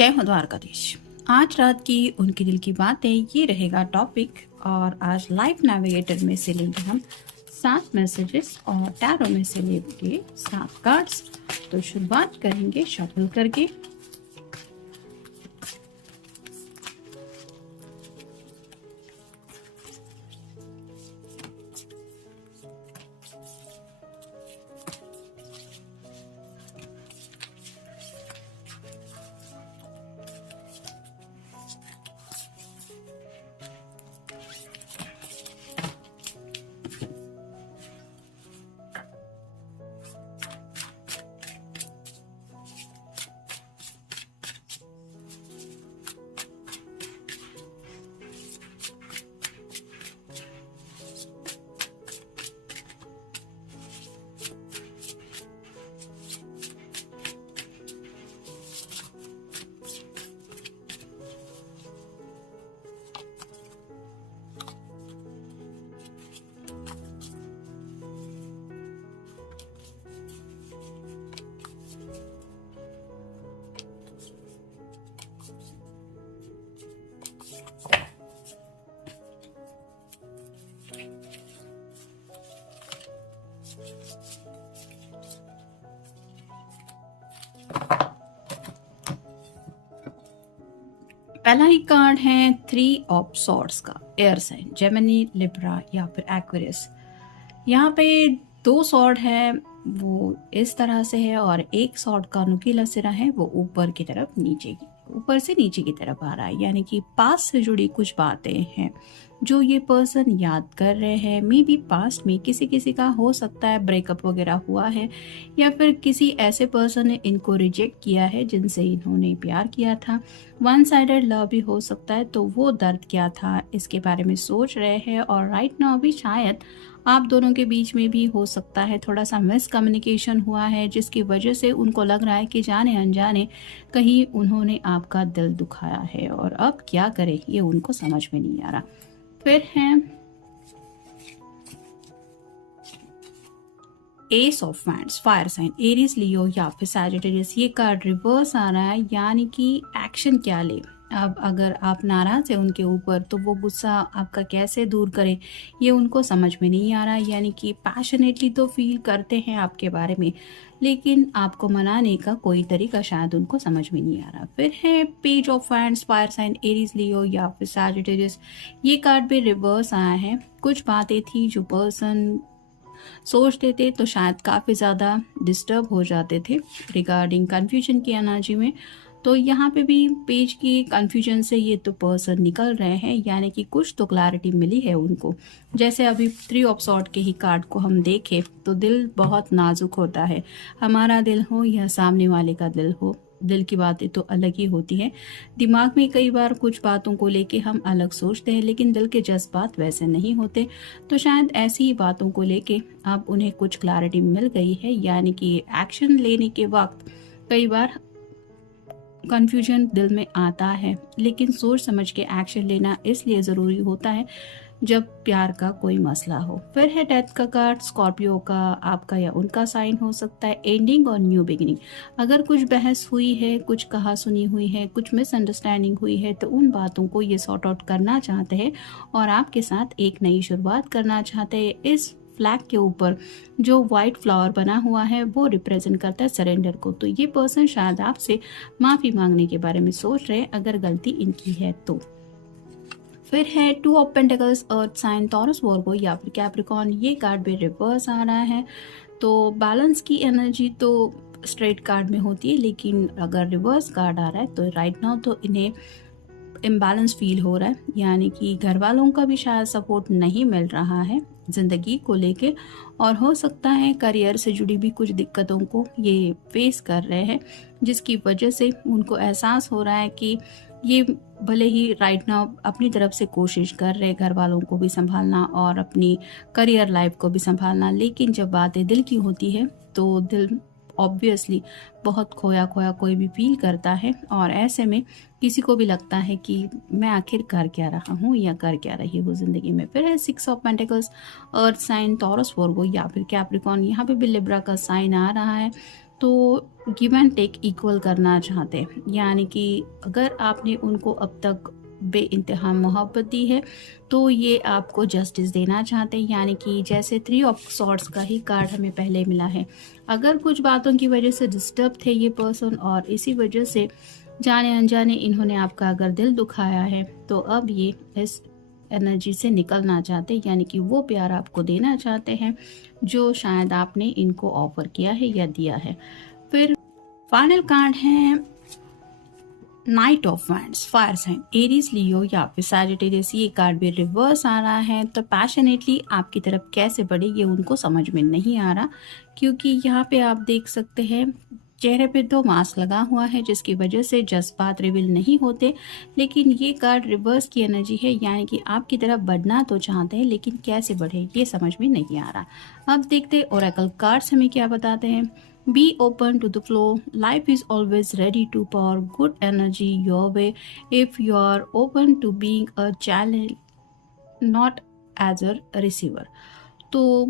जय हो द्वारकाधीश। आज रात की उनके दिल की बातें ये रहेगा टॉपिक। और आज लाइफ नेविगेटर में से लेंगे हम 7 मैसेजेस और टैरो में से लेंगे 7 कार्ड्स। तो शुरुआत करेंगे शफल करके। पहला ही कार्ड है 3 ऑफ सॉर्ड्स का, एयर साइन जेमिनी, लिब्रा या फिर एक्वेरियस। यहाँ पे 2 सॉर्ड है वो इस तरह से है और एक सॉर्ड का नुकीला सिरा है वो ऊपर की तरफ ऊपर से नीचे की तरफ आ रहा है। यानी कि पास्ट से जुड़ी कुछ बातें हैं जो ये पर्सन याद कर रहे हैं। मे बी पास्ट में किसी किसी का हो सकता है ब्रेकअप वगैरह हुआ है या फिर किसी ऐसे पर्सन ने इनको रिजेक्ट किया है जिनसे इन्होंने प्यार किया था। वन साइडेड लव भी हो सकता है। तो वो दर्द क्या था इसके बारे में सोच रहे हैं। और राइट नाउ भी शायद आप दोनों के बीच में भी हो सकता है थोड़ा सा मिसकम्युनिकेशन हुआ है जिसकी वजह से उनको लग रहा है कि जाने अनजाने कहीं उन्होंने आपका दिल दुखाया है और अब क्या करें ये उनको समझ में नहीं आ रहा। फिर है ace of wands, fire sign Aries, Leo या फिर सैजिटेरियस। ये कार्ड रिवर्स आ रहा है यानी कि एक्शन क्या ले। अब अगर आप नाराज है उनके ऊपर तो वो गुस्सा आपका कैसे दूर करें ये उनको समझ में नहीं आ रहा। यानी कि पैशनेटली तो फील करते हैं आपके बारे में लेकिन आपको मनाने का कोई तरीका शायद उनको समझ में नहीं आ रहा। फिर है page of wands, fire sign Aries, Leo या फिर सैजिटेरियस। ये कार्ड भी रिवर्स आया है। कुछ बातें थी जो पर्सन सोचते थे तो शायद काफ़ी ज़्यादा डिस्टर्ब हो जाते थे रिगार्डिंग कन्फ्यूजन की एनर्जी में। तो यहाँ पे भी पेज की कन्फ्यूजन से ये तो पर्सन निकल रहे हैं यानी कि कुछ तो क्लैरिटी मिली है उनको। जैसे अभी 3 ऑफ सॉर्ड के ही कार्ड को हम देखें तो दिल बहुत नाजुक होता है। हमारा दिल हो या सामने वाले का दिल हो, दिल की बातें तो अलग ही होती हैं। दिमाग में कई बार कुछ बातों को लेके हम अलग सोचते हैं लेकिन दिल के जज्बात वैसे नहीं होते। तो शायद ऐसी ही बातों को लेके अब उन्हें कुछ क्लैरिटी मिल गई है। यानी कि एक्शन लेने के वक्त कई बार कन्फ्यूजन दिल में आता है लेकिन सोच समझ के एक्शन लेना इसलिए ज़रूरी होता है जब प्यार का कोई मसला हो। फिर है डेथ का कार्ड, स्कॉर्पियो का आपका या उनका साइन हो सकता है एंडिंग और न्यू बिगिनिंग। अगर कुछ बहस हुई है, कुछ कहा सुनी हुई है, कुछ मिसअंडरस्टैंडिंग हुई है तो उन बातों को ये सॉर्ट आउट करना चाहते हैं और आपके साथ एक नई शुरुआत करना चाहते हैं। इस फ्लैग के ऊपर जो वाइट फ्लावर बना हुआ है वो रिप्रेजेंट करता है सरेंडर को। तो ये पर्सन शायद आपसे माफ़ी मांगने के बारे में सोच रहे हैं अगर गलती इनकी है तो। फिर है 2 of pentacles, earth sign, Taurus, Virgo या फिर कैप्रिकॉर्न। ये कार्ड भी रिवर्स आ रहा है। तो बैलेंस की एनर्जी तो स्ट्रेट कार्ड में होती है लेकिन अगर रिवर्स कार्ड आ रहा है तो राइट नाउ तो इन्हें इम्बैलेंस फील हो रहा है। यानी कि घर वालों का भी शायद सपोर्ट नहीं मिल रहा है ज़िंदगी को लेके और हो सकता है करियर से जुड़ी भी कुछ दिक्कतों को ये फेस कर रहे हैं जिसकी वजह से उनको एहसास हो रहा है कि ये भले ही राइट नाउ अपनी तरफ से कोशिश कर रहे घर वालों को भी संभालना और अपनी करियर लाइफ को भी संभालना लेकिन जब बातें दिल की होती है तो दिल ऑब्वियसली बहुत खोया खोया कोई भी फील करता है और ऐसे में किसी को भी लगता है कि मैं आखिर कर क्या रहा हूँ या कर क्या रही हूँ ज़िंदगी में। फिर है 6 of pentacles, earth sign, Taurus, Virgo या फिर कैप्रिकॉर्न। यहाँ पे भी लिब्रा का साइन आ रहा है। तो गिव एंड टेक इक्वल करना चाहते हैं, यानी कि अगर आपने उनको अब तक बेइंतहा मोहब्बत दी है तो ये आपको जस्टिस देना चाहते हैं, यानी कि जैसे 3 ऑफ सॉर्ड्स का ही कार्ड हमें पहले मिला है। अगर कुछ बातों की वजह से डिस्टर्ब थे ये पर्सन और इसी वजह से जाने अनजाने इन्होंने आपका अगर दिल दुखाया है, तो अब ये इस एनर्जी से निकलना चाहते हैं, यानी कि वो प्यार आपको देना चाहते हैं जो शायद आपने इनको ऑफर किया है या दिया है। फिर फाइनल कार्ड है knight of wands, fire sign Aries, Leo या फिर सैजिटेरियस। ये कार्ड भी रिवर्स आ रहा है, तो पैशनेटली आपकी तरफ कैसे बढ़े ये उनको समझ में नहीं आ रहा, क्योंकि यहाँ पे आप देख सकते हैं चेहरे पे 2 मास्क लगा हुआ है जिसकी वजह से जज्बात रिवील नहीं होते। लेकिन ये कार्ड रिवर्स की एनर्जी है, यानी कि आपकी तरफ बढ़ना तो चाहते हैं लेकिन कैसे बढ़े ये समझ में नहीं आ रहा। अब देखते हैं ओरेकल कार्ड्स हमें क्या बताते हैं। Be open to the flow. Life is always ready to pour good energy your way if you are open to being a challenge, not as a receiver. तो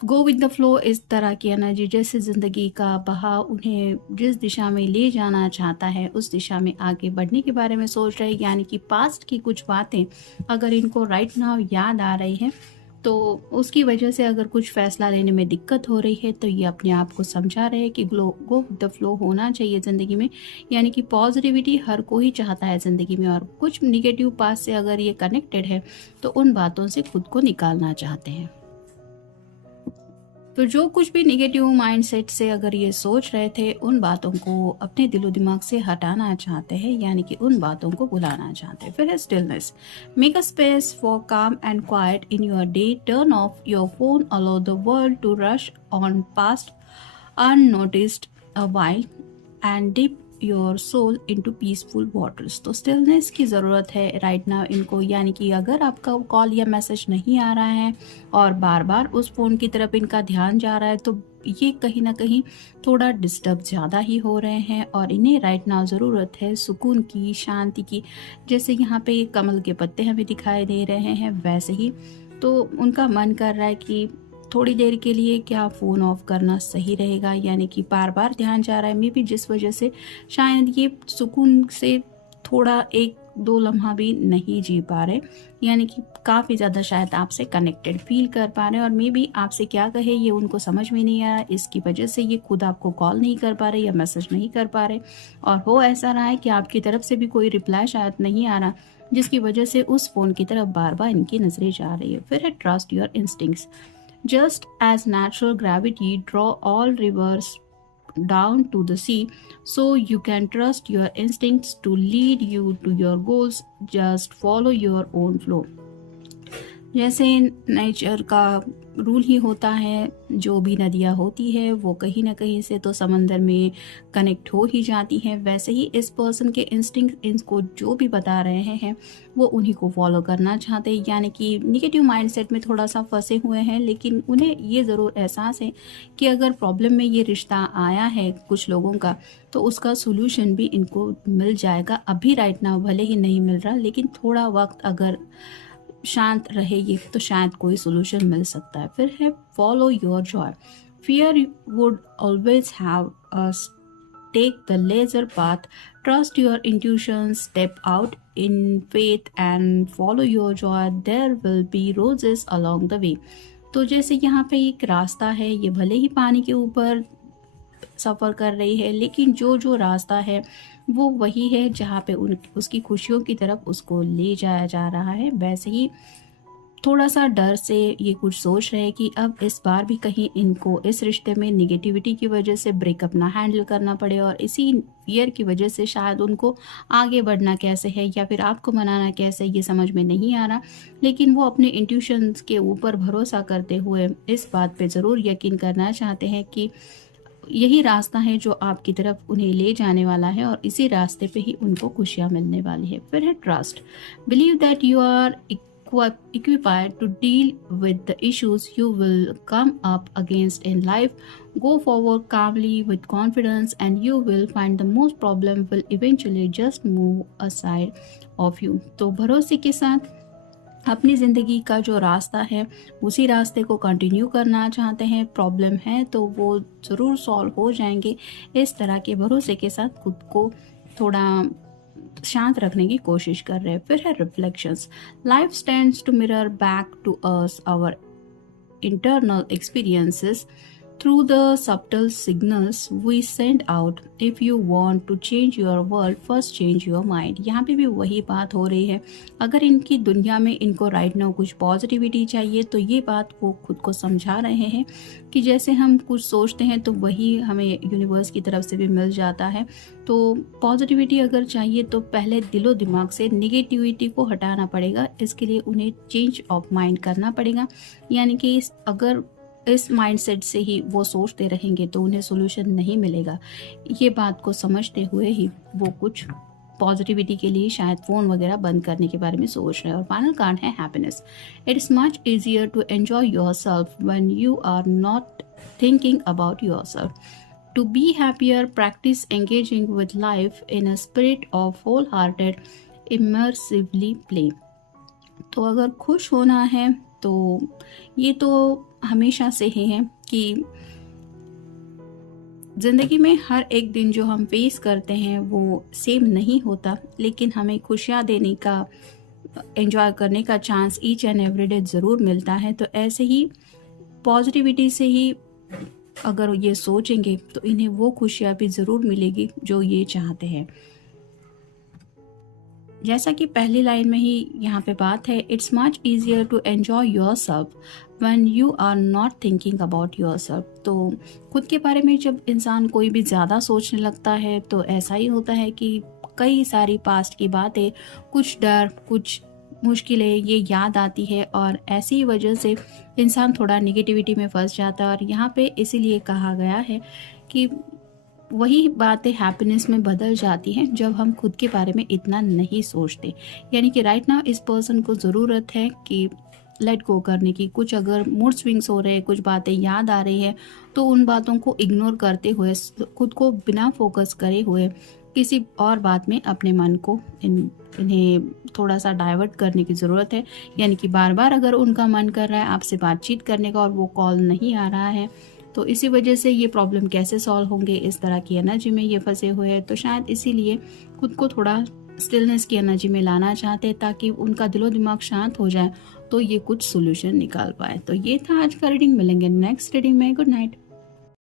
गो विद द फ्लो इस तरह की energy, जैसे ज़िंदगी का बहाव उन्हें जिस दिशा में ले जाना चाहता है उस दिशा में आगे बढ़ने के बारे में सोच रहे हैं, यानी कि पास्ट की कुछ बातें अगर इनको राइट नाउ याद आ रही हैं तो उसकी वजह से अगर कुछ फैसला लेने में दिक्कत हो रही है तो ये अपने आप को समझा रहे हैं कि गो विद द फ्लो होना चाहिए ज़िंदगी में, यानी कि पॉजिटिविटी हर कोई चाहता है ज़िंदगी में, और कुछ निगेटिव पास से अगर ये कनेक्टेड है तो उन बातों से खुद को निकालना चाहते हैं। तो जो कुछ भी निगेटिव माइंडसेट से अगर ये सोच रहे थे उन बातों को अपने दिलो दिमाग से हटाना चाहते हैं, यानी कि उन बातों को भुलाना चाहते हैं। फिर है stillness, make a space for calm and quiet in your day, turn off your phone, allow the world to rush on past unnoticed a while and dip your soul into peaceful waters. तो stillness की ज़रूरत है right now इनको, यानी कि अगर आपका call या मैसेज नहीं आ रहा है और बार बार उस फ़ोन की तरफ इनका ध्यान जा रहा है तो ये कहीं ना कहीं थोड़ा डिस्टर्ब ज़्यादा ही हो रहे हैं और इन्हें राइट नाउ ज़रूरत है सुकून की, शांति की। जैसे यहाँ पे कमल के पत्ते हमें दिखाई दे रहे हैं वैसे ही तो उनका मन कर रहा है कि थोड़ी देर के लिए क्या फ़ोन ऑफ करना सही रहेगा, यानी कि बार बार ध्यान जा रहा है मे बी, जिस वजह से शायद ये सुकून से थोड़ा 1-2 लम्हा भी नहीं जी पा रहे, यानी कि काफ़ी ज़्यादा शायद आपसे कनेक्टेड फील कर पा रहे हैं और मे बी आपसे क्या कहे ये उनको समझ में नहीं आ रहा, इसकी वजह से ये खुद आपको कॉल नहीं कर पा रहे या मैसेज नहीं कर पा रहे, और हो ऐसा रहा है कि आपकी तरफ से भी कोई रिप्लाई शायद नहीं आ रहा जिसकी वजह से उस फ़ोन की तरफ बार बार इनकी नज़रें जा रही है। फिर है trust your instincts, just as natural gravity draw all rivers down to the sea, so you can trust your instincts to lead you to your goals. Just follow your own flow. जैसे nature का rule ही होता है, जो भी नदियाँ होती है वो कहीं ना कहीं से तो समंदर में कनेक्ट हो ही जाती हैं, वैसे ही इस पर्सन के इंस्टिंक्ट इनको जो भी बता रहे हैं वो उन्हीं को फॉलो करना चाहते हैं, यानी कि निगेटिव माइंडसेट में थोड़ा सा फंसे हुए हैं, लेकिन उन्हें ये ज़रूर एहसास है कि अगर प्रॉब्लम में ये रिश्ता आया है कुछ लोगों का तो उसका सोल्यूशन भी इनको मिल जाएगा। अभी राइट नाउ भले ही नहीं मिल रहा, लेकिन थोड़ा वक्त अगर शांत रहेगी तो शायद कोई सोल्यूशन मिल सकता है। फिर है follow your joy, fear would always have us, take the lesser path, trust your intuition, step out in faith and follow your joy, there will be roses along the way. तो जैसे यहाँ पे एक रास्ता है, ये भले ही पानी के ऊपर सफ़र कर रही है लेकिन जो जो रास्ता है वो वही है जहाँ पे उसकी खुशियों की तरफ उसको ले जाया जा रहा है। वैसे ही थोड़ा सा डर से ये कुछ सोच रहे हैं कि अब इस बार भी कहीं इनको इस रिश्ते में निगेटिविटी की वजह से ब्रेकअप ना हैंडल करना पड़े, और इसी फियर की वजह से शायद उनको आगे बढ़ना कैसे है या फिर आपको मनाना कैसे ये समझ में नहीं आ रहा, लेकिन वो अपने इंट्यूशंस के ऊपर भरोसा करते हुए इस बात पे ज़रूर यकीन करना चाहते हैं कि यही रास्ता है जो आपकी तरफ उन्हें ले जाने वाला है और इसी रास्ते पे ही उनको खुशियाँ मिलने वाली है। फिर है trust, believe that you are equipped to deal with the issues you will come up against in life. Go forward calmly with confidence and you will find the most problem will eventually just move aside of you. तो भरोसे के साथ अपनी ज़िंदगी का जो रास्ता है उसी रास्ते को कंटिन्यू करना चाहते हैं, प्रॉब्लम है तो वो ज़रूर सॉल्व हो जाएंगे, इस तरह के भरोसे के साथ खुद को थोड़ा शांत रखने की कोशिश कर रहे हैं। फिर है reflections. Life stands to mirror back to us our internal experiences through the subtle signals we send out. If you want to change your world, first change your mind. यहाँ पे भी वही बात हो रही है। अगर इनकी दुनिया में इनको राइट नाउ कुछ पॉजिटिविटी चाहिए तो ये बात वो खुद को समझा रहे हैं कि जैसे हम कुछ सोचते हैं तो वही हमें यूनिवर्स की तरफ से भी मिल जाता है। तो पॉजिटिविटी अगर चाहिए तो पहले दिलो दिमाग से निगेटिविटी को हटाना पड़ेगा, इसके लिए उन्हें चेंज ऑफ माइंड करना पड़ेगा। यानी कि अगर इस माइंडसेट से ही वो सोचते रहेंगे तो उन्हें सोल्यूशन नहीं मिलेगा। ये बात को समझते हुए ही वो कुछ पॉजिटिविटी के लिए शायद फ़ोन वगैरह बंद करने के बारे में सोच रहे हैं। और फाइनल कार्ड है happiness. It is much easier to enjoy yourself when you are not thinking about yourself. To be happier, practise engaging with life in a spirit of whole hearted immersively play. तो अगर खुश होना है तो ये तो हमेशा से ही है कि ज़िंदगी में हर एक दिन जो हम फेस करते हैं वो सेम नहीं होता, लेकिन हमें खुशियाँ देने का, एंजॉय करने का chance each and every day ज़रूर मिलता है। तो ऐसे ही पॉजिटिविटी से ही अगर ये सोचेंगे तो इन्हें वो खुशियाँ भी ज़रूर मिलेगी जो ये चाहते हैं। जैसा कि पहली लाइन में ही यहाँ पे बात है, it's much easier to enjoy yourself when you are not thinking about yourself. तो खुद के बारे में जब इंसान कोई भी ज़्यादा सोचने लगता है तो ऐसा ही होता है कि कई सारी पास्ट की बातें, कुछ डर, कुछ मुश्किलें ये याद आती है और ऐसी वजह से इंसान थोड़ा निगेटिविटी में फंस जाता है। और यहाँ पे इसीलिए कहा गया है कि वही बातें हैप्पीनेस में बदल जाती हैं जब हम खुद के बारे में इतना नहीं सोचते। यानी कि राइट नाउ इस पर्सन को ज़रूरत है कि लेट गो करने की। कुछ अगर मूड स्विंग्स हो रहे हैं, कुछ बातें याद आ रही है तो उन बातों को इग्नोर करते हुए, खुद को बिना फोकस करे हुए किसी और बात में अपने मन को इन्हें थोड़ा सा डाइवर्ट करने की ज़रूरत है। यानी कि बार बार अगर उनका मन कर रहा है आपसे बातचीत करने का और वो कॉल नहीं आ रहा है तो इसी वजह से ये प्रॉब्लम कैसे सॉल्व होंगे, इस तरह की एनर्जी में ये फंसे हुए हैं। तो शायद इसीलिए खुद को थोड़ा स्टिलनेस की एनर्जी में लाना चाहते हैं ताकि उनका दिलो दिमाग शांत हो जाए तो ये कुछ सोल्यूशन निकाल पाए। तो ये था आज का रीडिंग। मिलेंगे नेक्स्ट रीडिंग में। Good night.